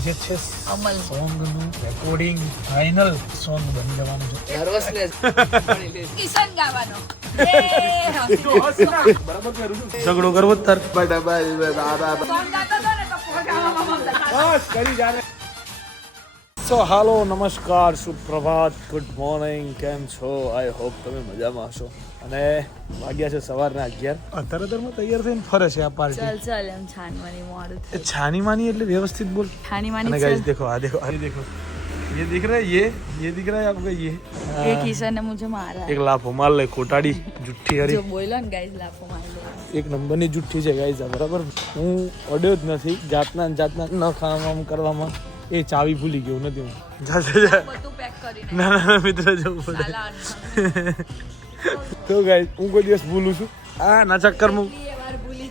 આજે છે અમલ સોંગ નું રેકોર્ડિંગ ફાઇનલ સોંગ બની જવાનું છે. નર્વસનેસ કિશન ગાવાનો બરાબર કરું છું. ઝઘડો કરવો જ તાર સોંગ ગાતો હતો ને તો ગાવામાં બસ કરી જાને. સો હાલો, નમસ્કાર, સુપ્રભાત, ગુડ મોર્નિંગ, કેમ છો? આઈ હોપ તમે મજામાં હશો. અને વાગ્યા છે સવારના 11. અત્યારે તૈયાર થઈને ફરે છે આ પાર્ટી. ચાલ એમ છાનવાની મોડું એ છાની માની એટલે વ્યवस्थित બોલ. છાની અને માની गाइस देखो, ये देखो, ये दिख रहा है, ये दिख रहा है आपको, ये ये किशन ने मुझे मारा एक लाफो मार ले, कोटाड़ी જુઠ્ઠી હરી. जो बोलो ने गाइस लाफो मार लो. એક નંબરની જુઠ્ઠી છે ગાઈઝ, બરાબર. હું અડ્યો જ નથી જાતના ન ખાવામાં કરવામાં. એ ચાવી ભૂલી ગયો નથી હું. બધું પેક કરીને ના મિત્ર જવું પડે. સાલા તો ગાઈઝ હું કોઈ દિવસ ભૂલું છું આના ચક્કરમાં એ વાર ભૂલી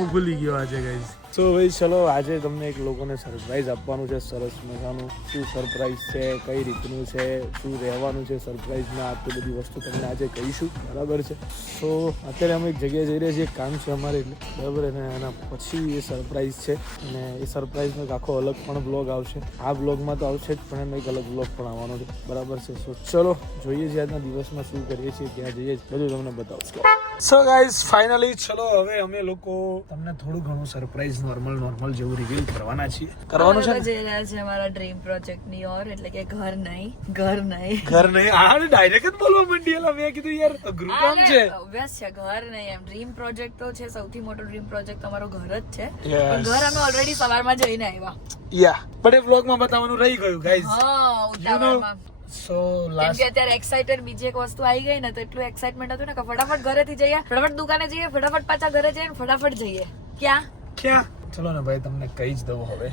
હું ભૂલી ગયો આજે ગાઈઝ. સો ભાઈ ચલો, આજે તમને એક લોકોને સરપ્રાઈઝ આપવાનું છે. સરસ મજાનું શું સરપ્રાઈઝ છે, કઈ રીતનું છે, શું રહેવાનું છે સરપ્રાઈઝમાં, આટલી બધી વસ્તુ તમને આજે કહીશું, બરાબર છે. તો અત્યારે અમે એક જગ્યાએ જઈ રહ્યા છીએ, કામ છે અમારે એટલે, બરાબર. અને એના પછી એ સરપ્રાઈઝ છે, અને એ સરપ્રાઈઝનો એક આખો અલગ પણ બ્લોગ આવશે. આ બ્લોગમાં તો આવશે જ, પણ એનો એક અલગ બ્લોગ પણ આવવાનો છે, બરાબર છે. સો ચલો જોઈએ છીએ આજના દિવસમાં શું કરીએ છીએ, ક્યાં જઈએ છીએ, બધું તમને બતાવશું. સો ગાઈઝ ફાઇનલી ચલો, હવે અમે લોકો તમને થોડું ઘણું સરપ્રાઈઝ નોર્મલ જેવું રિવીલ કરવાના છીએ. કરવાનું છે જઈ રહ્યા છે અમારા ડ્રીમ પ્રોજેક્ટ ની ઓર, એટલે કે ઘર નહીં. ઘર નહીં. આ ડાયરેક્ટ જ બોલવા માંડી. એટલે મેં કીધું યાર અઘરું કામ છે. ઓબ્વિયસ છે, ઘર નહીં. એમ ડ્રીમ પ્રોજેક્ટ તો છે, સૌથી મોટો ડ્રીમ પ્રોજેક્ટ અમારો ઘર જ છે. Yes. પણ ઘર અમે ઓલરેડી સવારમાં જઈને આવ્યા. યા પણ એ વ્લોગમાં બતાવવાનું રહી ગયું ગાઈઝ. હા, ઉતાવળમાં. સો કેમ લાસ્ટ કે અત્યારે એક્સાઇટેડ બીજી એક વસ્તુ આવી ગઈ ને, તો એટલું એક્સાઇટમેન્ટ હતું ને કે ફટાફટ ઘરેથી જઈએ, ફટાફટ દુકાને જઈએ, ફટાફટ પાછા ઘરે જઈએ, ફટાફટ જઈએ. ક્યાં ચલો ને ભાઈ, તમને કહી જ દઉં હવે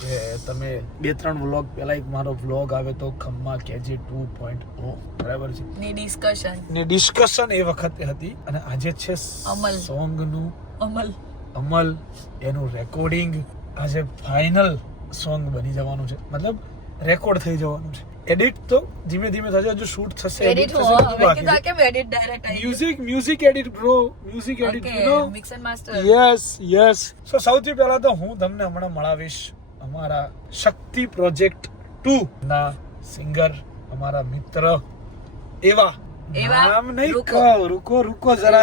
કે તમે 2-3 વ્લોગ પહેલા એક મારો વ્લોગ આવે તો ખમ્મા કેજી 2.0, બરાબર છે, ની ડિસ્કશન ને ડિસ્કશન એ વખતે હતી. અને આજે છે અમલ. સોંગ નું અમલ એનું રેકોર્ડિંગ. આજે ફાઇનલ સોંગ બની જવાનું છે, મતલબ રેકોર્ડ થઈ જવાનું છે. એડિટ તો ધીમે ધીમે થશે, હજુ શૂટ થશે, એડિટ થશે, હો બધું હવે બાકી કીધું છે. કેમ એડિટ ડાયરેક્ટ આવી music edit bro, music edit, okay, you know. Mix and master. Yes. So સૌથી પહેલા તો હું તમને હમણાં મળાવીશ અમારા શક્તિ પ્રોજેક્ટ 2 ના સિંગર, અમારા મિત્ર એવા. નામ નહીં કહો, रुको जरा,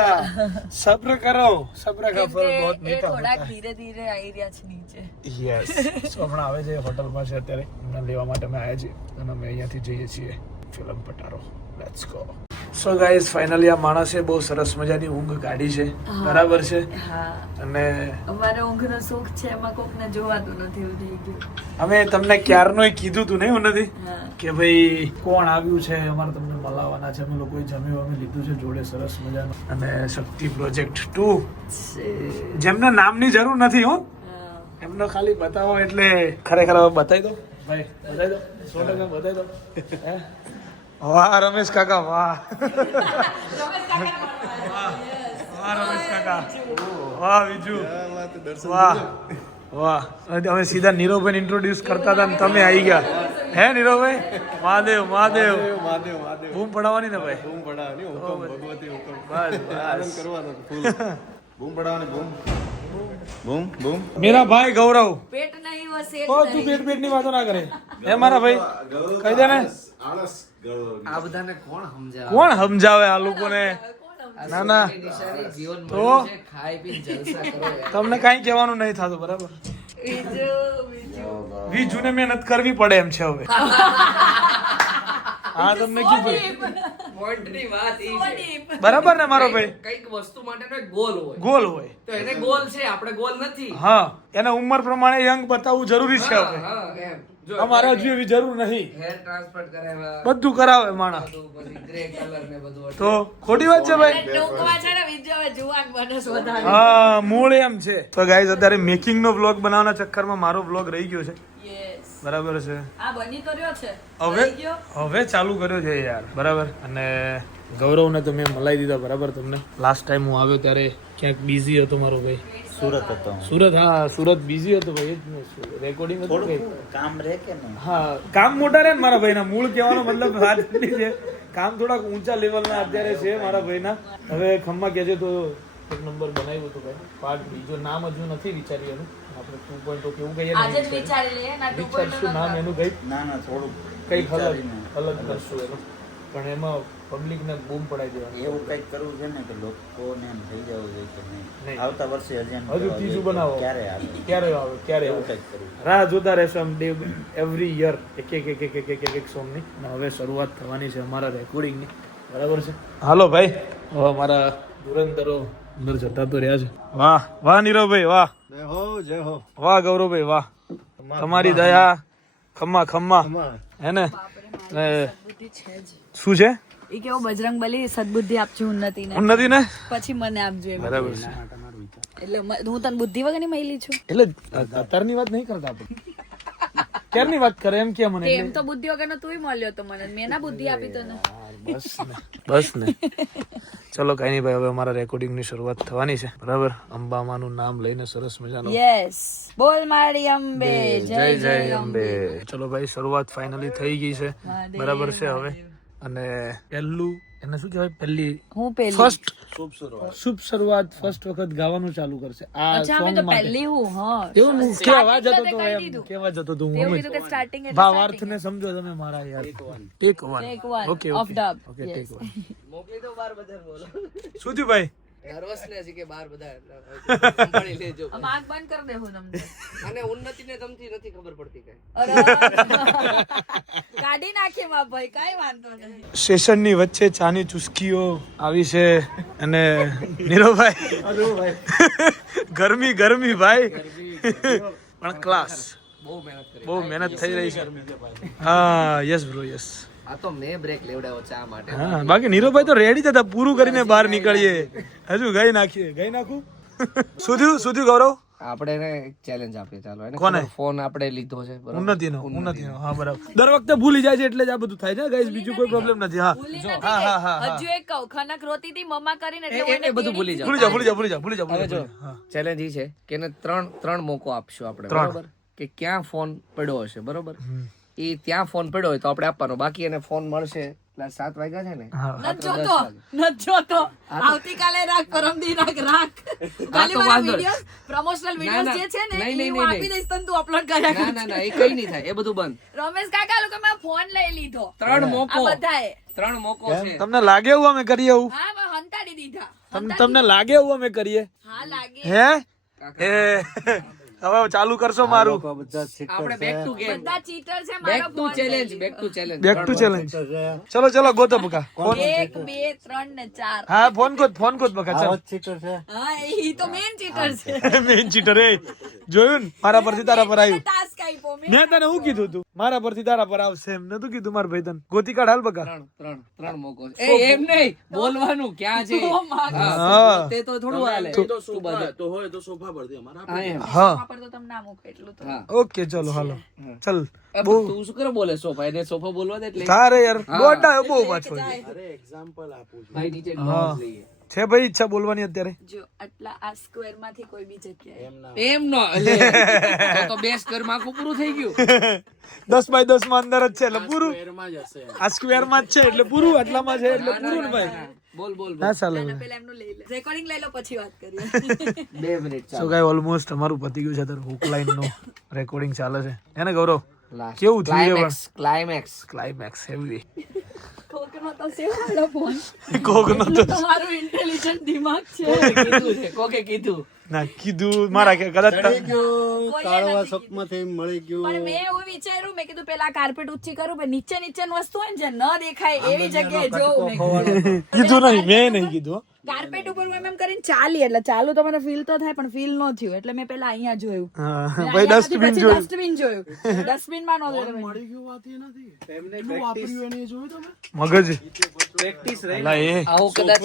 सब्र करो, सब्र का फल बहुत मीठा होता થોડાક है. ધીરે ધીરે આવી રહ્યા છે નીચે. યસ. સો હમણાં આવે છે હોટલમાં છે અત્યારે, એમને લેવા માટે અમે આવ્યા છીએ અને અમે અહીંયાથી જઈએ છીએ ફિલ્મ પટારો. Let's go. So guys finally આ માણસે બહુ સરસ મજાની ઊંઘ કાઢી છે, બરાબર છે. હા, અને અમારે ઊંઘનો સુખ છે, એમાં કોકને જોવાતું નથી, એવું થઈ ગયું. અમે તમને ક્યારનું કીધું તું નહીં, નથી હા. કે ભાઈ કોણ આવ્યું છે, અમારે તમને મળવાના છે. અમે લોકોએ જમ્યું અમે લીધું છે જોડે સરસ મજાનું. અને શક્તિ પ્રોજેક્ટ 2 જેમને નામની જરૂર નથી હો, હા. એમનો ખાલી બતાવો એટલે ખરેખર હવે બતાવી દો ભાઈ, બતાવી દો 100% બતાવી દો. હે? વાહ રમેશ કાકા, વાહ રમેશ કાકા, વાહ વિજુ, વાહ વાહ. અમે સીધા નીરવભાઈ ઇન્ટ્રોડ્યુસ કરતા હતા ને તમે આવી ગયા. હે નીરવભાઈ, મહાદેવ બૂમ પડાવવાની ને ભાઈ, બસ મેરા ભાઈ ગૌરવ. પેટ નહીં વસે ઓ તું પેટ ની વાતો ના કરે. હે મારા ભાઈ, કહી દે ને. આ બધાને કોણ સમજાવે? કોણ સમજાવે આ લોકોને? ના ના, જીવન તો ખાઈ પીને જલસા કરો યાર. તમને કાંઈ કહેવાનું નહીં થતું, બરાબર. વીજુને મહેનત કરવી પડે એમ છે હવે. હા તમને કીધું, પોઈન્ટની વાત ઈ છે. બરાબર ને મારો ભાઈ. કઈક વસ્તુ માટેનો એક ગોલ હોય, ગોલ હોય, તો એને ગોલ છે, આપણે ગોલ નથી. હા. એને ઉંમર પ્રમાણે યંગ બતાવવું જરૂરી છે હવે. હા, એમ. જો અમારે હજુ એવી જરૂર નહીં. હેર ટ્રાન્સફર કરાવ્યા, બધું કરાવે માણસ, બધું પછી ગ્રે કલર ને બધું. તો ખોટી વાત છે ભાઈ. ટૂંકમાં છે ને વિજય હવે જુવાન બનસ વધારે. હા, મૂળ એમ છે. તો ગાઈઝ અત્યારે મેકિંગ નો વ્લોગ બનાવવાના ચક્કરમાં મારો વ્લોગ રહી ગયો છે, યસ, બરાબર છે. આ બની તો રહ્યો છે, હવે થઈ ગયો. હવે ચાલુ કર્યો છે યાર, બરાબર. અને ગૌરવને તો મેં મલાઈ દીધા, બરાબર. તમને લાસ્ટ ટાઈમ હું આવ્યો ત્યારે ક્યાંક બિઝી હતો મારો ભાઈ, સુરત હતો. સુરત. હા, સુરત બિઝી હતો ભાઈ, રેકોર્ડિંગ હતું કંઈક. કામ રે કે નહીં? હા, કામ મોટા રે ને મારા ભાઈના. મૂળ કહેવાનો મતલબ વાત નથી છે, કામ થોડાક ઊંચા લેવલના અત્યારે છે મારા ભાઈના. હવે ખમ્મા કહેજે તો એક નંબર બનાવ્યું હતું ભાઈ પાર્ટ. બીજો નામ હજુ નથી વિચાર્યું એનું, આપણે 2.0 કેવું કહીએ ને આજે જ વિચારી લઈએ ના વિચારશું નામ એનું કંઈક ના થોડુંક કંઈક વિચારીને. અલગ કરશું એનું પણ એમાં પબ્લિકને બૂમ પડાવી દેવાની એવું કંઈક કરવું છે ને કે લોકોને એમ થઈ જવું જોઈએ કે નહીં નહીં. આવતા વર્ષે હજી એમ હજુ કરવા ત્રીજું જોઈએ કે બનાવો. ક્યારે આવે ક્યારે એવું આવે કંઈક કરવું છે. રાહ જોતા રહેશો આમ એવરી યર એક સોંગની અને હવે શરૂઆત થવાની છે અમારા રેકોર્ડિંગની બરાબર છે હાલો ભાઈ હવે અમારા ધુરંધરો અંદર જતા તો રહ્યા છે વાહ નીરવભાઈ વાહ જય હો વાહ ગૌરવભાઈ વાહ તમારી દયા ખમ્મા હે ને સદબુદ્ધિ છે જ શું છે એ કેવો બજરંગ બલી સદબુદ્ધિ આપજો ઉન્નતિને ઉન્નતિ ને પછી મને આપજો એમ. બરાબર છે એટલે હું તને બુદ્ધિ વગરની મહિલી છું એટલે અત્યારની વાત નહીં કરતા આપણે ક્યારની વાત કરે એમ કે મને તે એમ તો બુદ્ધિ વગરનો તુંય મળ્યો તો મને મેં ના બુદ્ધિ આપી તને બસ ને ચલો કઈ નહીં ભાઈ હવે અમારા રેકોર્ડિંગ ની શરૂઆત થવાની છે બરાબર અંબામાનું નામ લઈને સરસ મજાનો યસ બોલ મારી અંબે જય અંબે ચલો ભાઈ શરૂઆત ફાઇનલી થઈ ગઈ છે બરાબર છે હવે અને પહેલું એને શું કહેવાય પહેલી હું પેલી ફર્સ્ટ શુભ શરૂઆત ફર્સ્ટ વખત ગાવાનું ચાલુ કરશે આ અચ્છા અમે સોંગ તો માટે પહેલી હું હા એવું હું કેવા જતો Starting તો માં એમ તે કહી કેવા જતો તો એવું હું કીધું કે સ્ટાર્ટિંગ ભાવાર્થ ને સમજો તમે મારા યાર take one Take one okay of dub. Okay Yes. Take one મોકલી દો બાર બધા બોલો શું થયું ભાઈ નર્વસનેસ કે બાર બધા સંભાળી લેજો આમ આંખ બંધ કરી દેવું તમને અને ઉન્નતિને તમથી નથી ખબર પડતી કઈ અરે કાઢી નાખીએ માં ભાઈ કાઈ વાંધો નહીં સ્ટેશનની વચ્ચે ચાની ચુસ્કીઓ આવી છે અને નીરવભાઈ ગરમી ભાઈ પણ ક્લાસ બહુ મહેનત થઈ રહી છે હા યસ બ્રો યસ આ તો મેં બ્રેક લેવડાવ્યો ચા માટે હા બાકી નીરવભાઈ તો રેડી હતા પૂરું કરીને બહાર નીકળીએ હજુ ગઈ નાખું શું થયું ગૌરવ આપણે એને એક ચેલેન્જ આપીએ ચાલો એને કોને? ફોન આપણે લીધો છે બરાબર? ઉન્નતિનો હા બરાબર દર વખતે ભૂલી જાય છે એટલે જ આ બધું થાય છે ગાઈસ બીજું કોઈ પ્રોબ્લેમ નથી હા ભૂલી નથી ગઈ. હજુ એક કહું ખનક રોતી હતી મમ્મા કરીને એટલે હું એને બધું ભૂલી જાઓ ભૂલી જાઓ હવે જો ચેલેન્જ ઈ છે કે એને ત્રણ મોકો આપશું આપણે બરાબર કે ક્યાં ફોન પડ્યો હશે બરોબર એ ત્યાં ફોન પડ્યો હોય તો આપણે આપવાનો બાકી એને ફોન મળશે એટલે 7 વાગ્યા છે ને નથી જોતો આવતીકાલે રાખ પરમદી રાખ ખાલી તો મારા વાંધો વિડિયોઝ પ્રમોશનલ વિડિયોઝ જે છે ને નહીં, એ નહીં, હું નહીં. આપી દઈશ તને તું અપલોડ કર્યા ના એ કઈ નહીં થાય એ બધું બંધ રમેશ કાકા લોકો મેં ફોન લઈ લીધો ત્રણ મોકો આ બધાએ ત્રણ મોકો છે તમને લાગે એવું અમે કરીએ એવું હા મેં હંતાડી દીધા તમને લાગે એવું અમે કરીએ હા લાગે હે એ હવે ચાલુ કરશો મારું આપણે બેક ટુ ગેમ બધા ચીટર છે બેક મારો to phone challenge back to challenge back to challenge ચલો ગોતો બકા 1 2 3 ને 4 હા ફોન કોત બકા ચાલ હા ઈ તો મેન ચીટર છે મેન ચીટર એ જોયું ને મારા પરથી તારા પર આવ્યું ટાસ્ક આપ્યો મેં તને શું કીધું તું મારા પરથી તારા પર આવશે એમ નતું કીધું મારા ભાઈ તને ગોતી કાઢ હાલ બકા ત્રણ મોકો છે. એ એમ નહીં બોલવાનું ક્યાં છે હા. તે તો થોડું હાલે તું બધે તો હોય તો સોફા પર દે અમારા હા એમ હા પર તો તમે ના મૂકો એટલું તો હા ઓકે ચલો હાલો ચલ તું શું કરે બોલે સોફા એને સોફા બોલવા દે એટલે તારે યાર દોડા બહુ પાછો અરે એક્ઝામ્પલ આપું છું ભાઈ નીચે ગ્લોવ્સ લઈએ છે ભાઈ ઈચ્છા બોલવાની અત્યારે જો આટલા આ સ્ક્વેર માંથી કોઈ બી જગ્યાએ એમ નો એટલે તો બે સ્ક્વેર માં આખું પૂરું થઈ ગયું 10 બાય 10 માં અંદર જ છે એટલે પૂરું એરમાં જ હશે આ સ્ક્વેર માં જ છે એટલે પૂરું આટલામાં છે એટલે પૂરું ને ભાઈ બોલ ના ચાલે પેલા એમનું લઈ લે રેકોર્ડિંગ લઈ લો પછી વાત કરીએ 2 મિનિટ સો ગાય ઓલમોસ્ટ અમારું પતી ગયું છે અત્યારે હુક લાઈન નું રેકોર્ડિંગ ચાલે છે એને ગૌરવ લાસ્ટ કેવું થયું ક્લાઇમેક્સ હેવી કોકનો તો સેવાળો ફોન કોકનો તો તમારું ઇન્ટેલિજન્ટ દિમાગ છે કોકે કીધું ના કીધું મારા કે કદાચ કાળવા સપમાંથી મળી ગયું પણ મેં એવું વિચાર્યું મેં કીધું પેલા કાર્પેટ ઊંચી કરું પણ નીચેની વસ્તુ હોય ને જે ન દેખાય એવી જગ્યાએ જોઉં મેં કીધું નહીં મેં નહીં કીધું કાર્પેટ ઉપર હું એમ કરીને ચાલી એટલે ચાલુ તો મને ફીલ તો થાય પણ ફીલ ન થયું એટલે મેં પેલા અહીંયા જોયું હા ભાઈ ડસ્ટબિન જોયું ડસ્ટબિન માં ન જોયું મળી ગયું વાત એ નથી એમને વાપર્યું એને જોયું તમે મગજ પ્રેક્ટિસ રહી અલા એ આવું કદાચ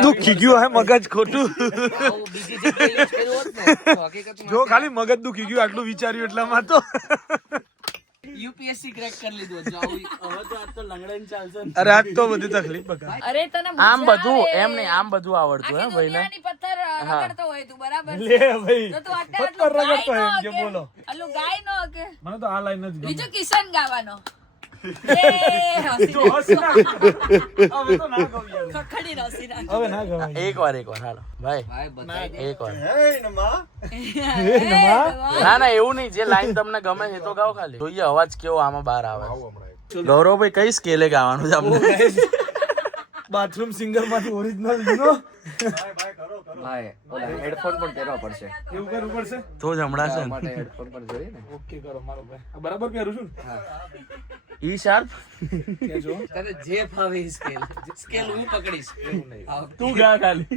દુખી ગયું હે મગજ ખોટું બીજી જગ્યાએ use કર્યું હોત ને તો હકીકતમાં જો ખાલી મગજ દુખી ગયું આટલું વિચાર્યું એટલામાં તો યુપીએસસી ક્રેક કરી લીધું હતું આવું હવે તો આજ તો લંગડાઈને ચાલશે ને. અરે આજ તો બધી તકલીફ બકા અરે તને આમ બધું એમ નહીં આમ બધું આવડતું હે ભાઈ ને દુનિયાની પથ્થર રગડતો હોય તું બરાબર લે ભાઈ તો તું અત્યારે પથ્થર આટલું રગડતો ગાય એમ ન કે હકે. બોલો આટલું ગાય ન હકે મને તો આ લાઈન જ ગમે બીજું કિશન ગાવાનો હવે ના ગવાય. એક વાર હાલો ભાઈ ભાઈ બતાવી એક વાર ના ના એવું નહીં, જે લાઈન તમને ગમે છે તો ગાઓ, ખાલી જોઈએ અવાજ કેવો આમાં બહાર આવે. ગૌરવભાઈ કઈ સ્કેલે ગાવાનું છે અમને? બાથરૂમ સિંગર માંથી ઓરિજિનલ લીધો ભાઈ ઓલા હેડફોન પણ પહેરવા પડશે એવું કરવું પડશે. તો જ હમણાં છે માટે હેડફોન પણ જોઈએ ને. ઓકે કરો મારો ભાઈ. આ બરાબર પહેરું છું ને? ઈ શાર્પ કેજો. તને જે ફાવે એ સ્કેલ હું પકડીશ. એવું નહીં. તું ગા ખાલી.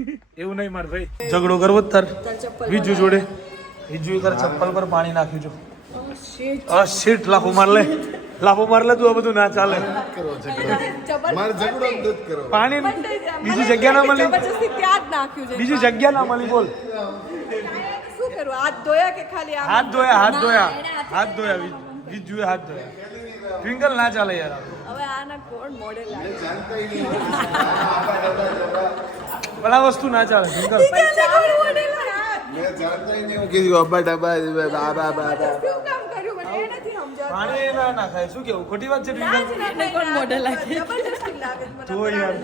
એવું નહીં માર ભાઈ. ઝઘડો કરવો જ તાર વિજુ જોડે. વિજુ તાર ચપ્પલ પર પાણી નાખ્યું છે. શીટ લાફો માર લે તું. આ બધું ના ચાલે. પાણી બીજી જગ્યા ના મળી. બીજી જગ્યા ના મળી. બોલ. હાથ ધોયા વિજુએ હાથ ધોયા. ટ્વિંકલ ના ચાલે યાર. ભલા વસ્તુ ના ચાલે ટ્વિંકલ. પાણી ના નાખાય. શું કેવું? ખોટી વાત છે ટ્વિંકલ? તો યાર.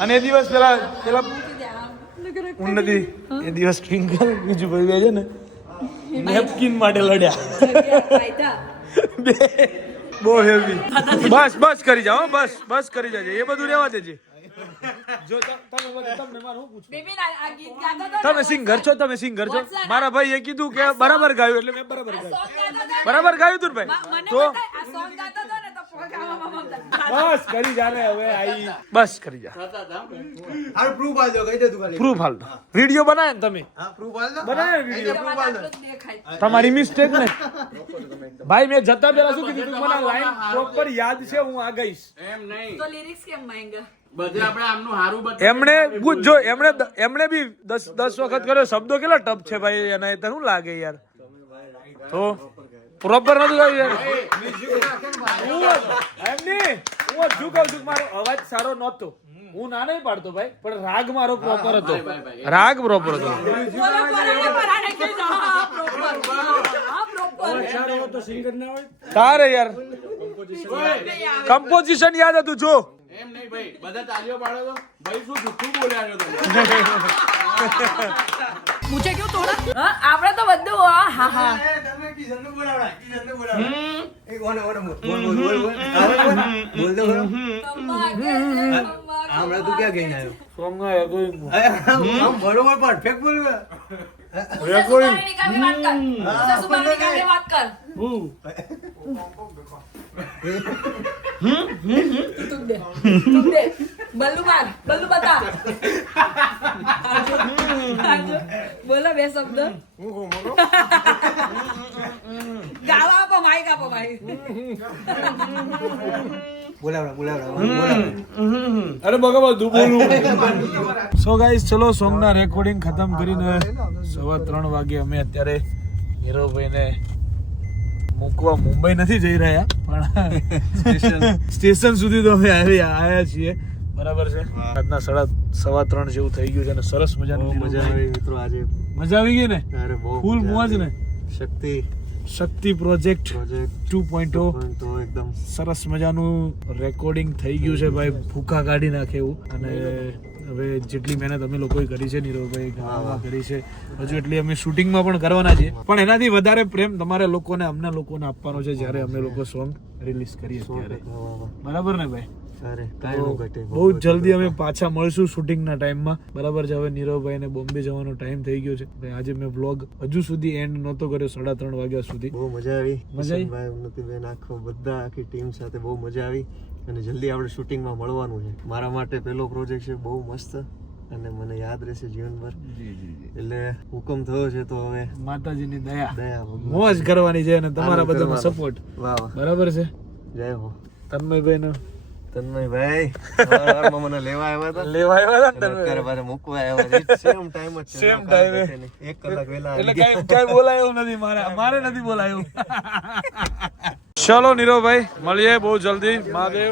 અને એ દિવસ પેલા હું નથી એ દિવસ ટ્વિંકલ બીજું ભાઈ છે ને નેપકિન માટે લડ્યા. બહુ હેવી. બસ કરી જાઓ. બસ કરી જાજે. એ બધું રહેવા દેજે. જો તમને મારું પૂછું, તમે સિંગર છો? મારા ભાઈ એ કીધું કે બરાબર ગાયું એટલે મેં બરાબર ગાયું તું ને ભાઈ. તો બસ કરી જા ને હવે. બસ કરી જા. પ્રૂફ હાલ દો. વિડીયો બનાવે ને તમે? બનાવે વિડીયો. તમારી મિસ્ટેક ને ભાઈ. મેં જતા પેલા શું કીધું? મને લાઈન પ્રોપર યાદ છે. હું આ ગઈશ. એમણે જો એમણે બી 10 વખત કર્યો. શબ્દો કેટલા ટપ છે ભાઈ એના. તને શું લાગે યાર? તો પ્રોપર નતું ગાયું યાર. એમની હું શું કહું છું, મારો અવાજ સારો નહોતો. હું ના નહીં પાડતો ભાઈ, પણ રાગ મારો પ્રોપર હતો. રાગ પ્રોપર હતો. તારે યાર કમ્પોઝિશન યાદ હતું. જો એમ નહીં ભાઈ, બધા તાલીઓ પાડો તો ભાઈ શું જુઠ્ઠું બોલ્યા છો તમે? આપણે તો બધું હા હા તું ક્યાં ગઈને આવ્યો? બરોબર પરફેક્ટ બોલ. વાત કર. તું દે બલ્લુ માર. બલ્લુ બતા. બોલો બે શબ્દ. ગાવા આપો માઈક આપો ભાઈ. અરે બગા બધું બોલું. સો ગાઈસ ચલો સોંગ ના રેકોર્ડિંગ ખતમ કરીને 3:15 વાગે અમે અત્યારે નીરવભાઈને મૂકવા મુંબઈ નથી જઈ રહ્યા, પણ સ્ટેશન સુધી તો અમે આવ્યા છીએ. બરાબર છે. રાતના 3:15 જેવું થઈ ગયું છે અને સરસ મજાની મજા આવી મિત્રો. આજે મજા આવી ગઈ ને? ફૂલ મોજ ને. શક્તિ પ્રોજેક્ટ 2.0 એકદમ સરસ મજાનું રેકોર્ડિંગ થઈ ગયું છે ભાઈ. ભૂખા કાઢી નાખે એવું. અને હવે જેટલી મહેનત અમે લોકોએ કરી છે, નીરવભાઈ ગાવામાં કરી છે, હજુ એટલી અમે શૂટિંગમાં પણ કરવાના છીએ. પણ એનાથી વધારે પ્રેમ તમારે લોકોને અમને લોકોને આપવાનો છે જ્યારે અમે લોકો સોંગ રિલીઝ કરીએ ત્યારે. બરાબર ને ભાઈ? બહુ જલ્દી અમે પાછા મળશું શૂટિંગના ટાઈમમાં. બરાબર છે. હવે નીરવભાઈને બોમ્બે જવાનો ટાઈમ થઈ ગયો છે. આજે મેં વ્લોગ હજુ સુધી એન્ડ નહોતો કર્યો 3:30 વાગ્યા સુધી. બહુ મજા આવી. ઉન્નતિબેન બધા આખી ટીમ સાથે બહુ મજા આવી. અને જલ્દી આપણે શૂટિંગમાં મળવાનું છે. મારા માટે પહેલો પ્રોજેક્ટ છે, બહુ મસ્ત અને મને યાદ રહેશે જીવનભર. એટલે હુકમ થયો છે તો હવે માતાજીની દયા મોજ કરવાની છે અને તમારા બધાનો સપોર્ટ. બરાબર છે. જય હો. તન્મયભાઈ મને લેવા આવ્યા હતા અત્યારે મૂકવા આવ્યા. સેમ ટાઈમ જ છે. 1 કલાક વહેલા. એટલે કઈ બોલાયું નથી. મારે નથી બોલાયું. ચલો નીરવભાઈ મળીએ બહુ જલ્દી. મહાદેવ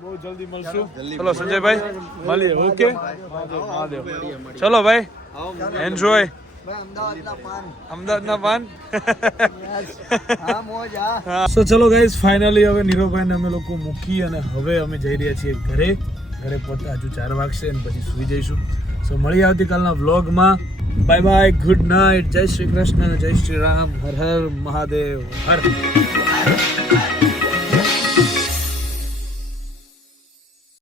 બહુ જલ્દી મળશું. ચલો સંજયભાઈ મળીએ. ઓકે મહાદેવ. ચલો ભાઈ એન્જોય. અમદાવાદના પાન. સો ચલો ગાઈઝ ફાઇનલી હવે નીરવભાઈને અમે લોકો મૂકી અને હવે અમે જઈ રહ્યા છીએ ઘરે પહોંચતા હજુ 4 વાગશે અને પછી સુઈ જઈશું. સો મળીએ આવતીકાલના વ્લોગમાં. બાય બાય, ગુડ નાઇટ, જય શ્રી કૃષ્ણ, જય શ્રી રામ, હર હર મહાદેવ, હર.